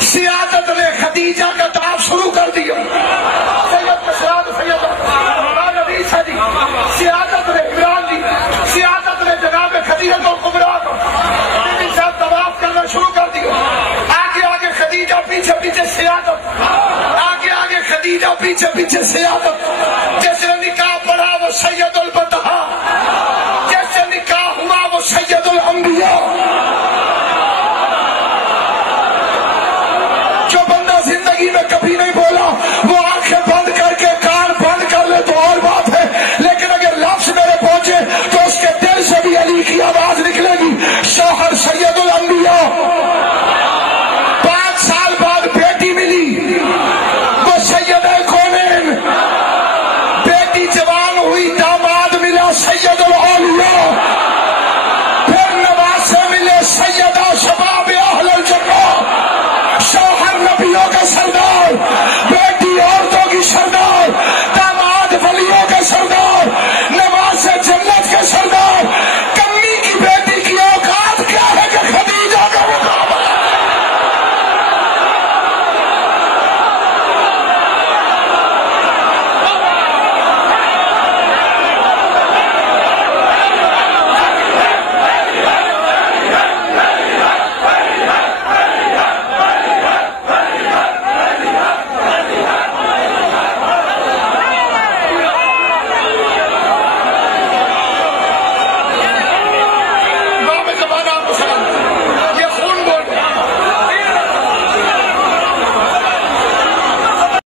سیادت نے خدیجہ کا طواف شروع کر دیا. سید مشراد سید نبی جی سیادت نے عمران جی سیادت نے جناب خدیجہ الکبریٰ کو صاحب طواف کرنا شروع کر دیا. آگے آگے خدیجہ پیچھے پیچھے سیادت, آگے آگے خدیجہ پیچھے پیچھے سیادت. جس نے نکاح پڑھا وہ سید البطحاء, جس سے نکاح ہوا وہ سید الانبیاء. جو بندہ زندگی میں کبھی نہیں بولا وہ آنکھیں بند کر کے کان بند کر لے تو اور بات ہے, لیکن اگر لفظ میرے پہنچے تو اس کے دل سے بھی علی کی آواز نکلے گی. شوہر سید الانبیاء, 5 سال بعد بیٹی ملی وہ سید کونین, بیٹی جوان ہوئی داماد ملا سید الاولیاء, پھر نواسے ملے سیدہ شباب اہل الجنہ. شوہر نبیوں کا سر